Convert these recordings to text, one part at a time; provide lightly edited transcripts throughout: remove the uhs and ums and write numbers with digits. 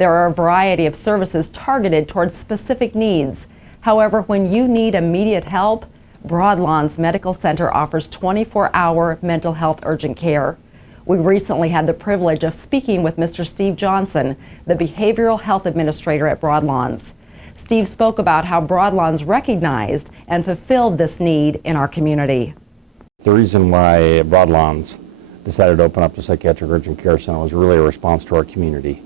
There are a variety of services targeted towards specific needs. However, when you need immediate help, Broadlawns Medical Center offers 24-hour mental health urgent care. We recently had the privilege of speaking with Mr. Steve Johnson, the Behavioral Health Administrator at Broadlawns. Steve spoke about how Broadlawns recognized and fulfilled this need in our community. The reason why Broadlawns decided to open up the Psychiatric Urgent Care Center was really a response to our community.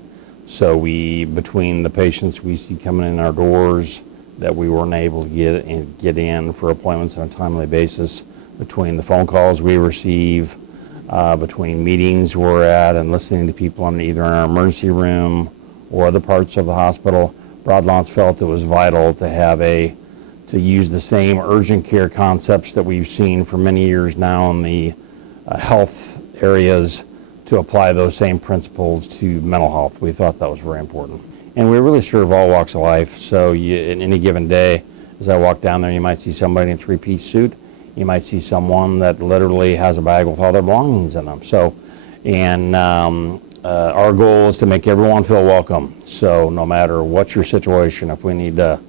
So between the patients we see coming in our doors that we weren't able to get in for appointments on a timely basis, between the phone calls we receive, between meetings we're at and listening to people either in our emergency room or other parts of the hospital, Broadlawns felt it was vital to use the same urgent care concepts that we've seen for many years now in the health areas, to apply those same principles to mental health. We thought that was very important. And we really serve all walks of life. So in any given day, as I walk down there, you might see somebody in a three-piece suit. You might see someone that literally has a bag with all their belongings in them. Our goal is to make everyone feel welcome. So no matter what your situation, if we need to,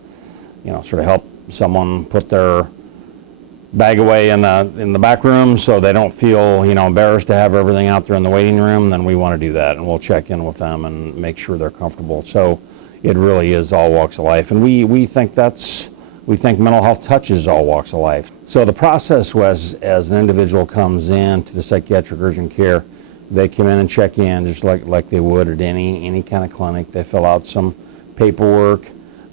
sort of help someone put their bag away in the back room so they don't feel, embarrassed to have everything out there in the waiting room, then we want to do that, and we'll check in with them and make sure they're comfortable. So it really is all walks of life, and we think mental health touches all walks of life. So the process was, as an individual comes in to the psychiatric urgent care, they come in and check in just like they would at any kind of clinic. They fill out some paperwork.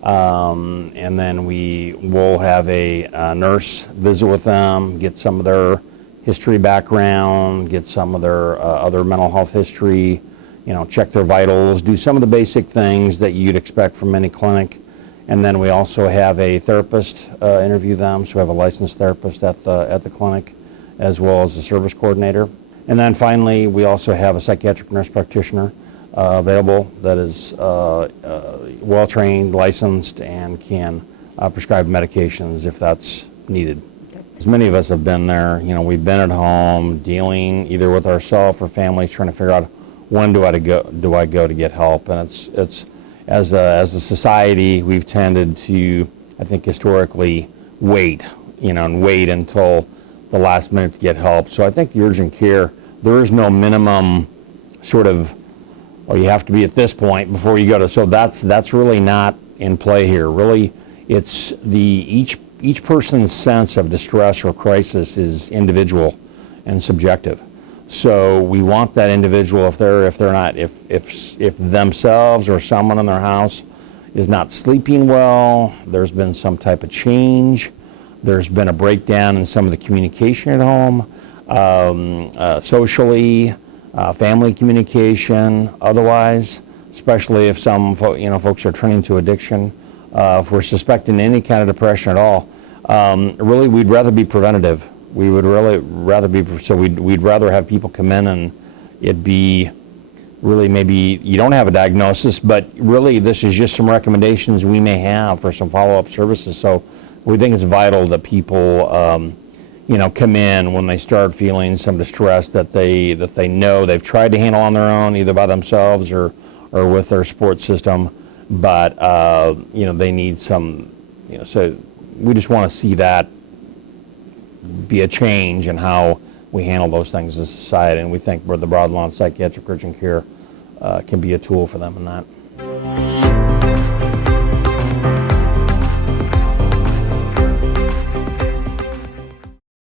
And then we will have a nurse visit with them, get some of their history background, get some of their other mental health history, check their vitals, do some of the basic things that you'd expect from any clinic. And then we also have a therapist interview them, so we have a licensed therapist at the clinic, as well as a service coordinator. And then finally, we also have a psychiatric nurse practitioner available that is well-trained, licensed, and can prescribe medications if that's needed. As many of us have been there, we've been at home dealing either with ourselves or families trying to figure out when do I go to get help. And it's as a society, we've tended to, I think, historically wait until the last minute to get help. So I think the urgent care, there is no minimum sort of, you have to be at this point before you go to, so that's really not in play here. Really, it's each person's sense of distress or crisis is individual and subjective. So we want that individual, if themselves or someone in their house is not sleeping well, there's been some type of change, there's been a breakdown in some of the communication at home, socially, family communication, otherwise, especially if some folks are turning to addiction. If we're suspecting any kind of depression at all, really we'd rather be preventative. We would really rather we'd rather have people come in and it be really, maybe you don't have a diagnosis, but really this is just some recommendations we may have for some follow-up services. So we think it's vital that people come in when they start feeling some distress that they know they've tried to handle on their own, either by themselves or with their support system, but they need some, so we just want to see that be a change in how we handle those things as a society, and we think the Broadlawns Psychiatric Urgent Care can be a tool for them in that.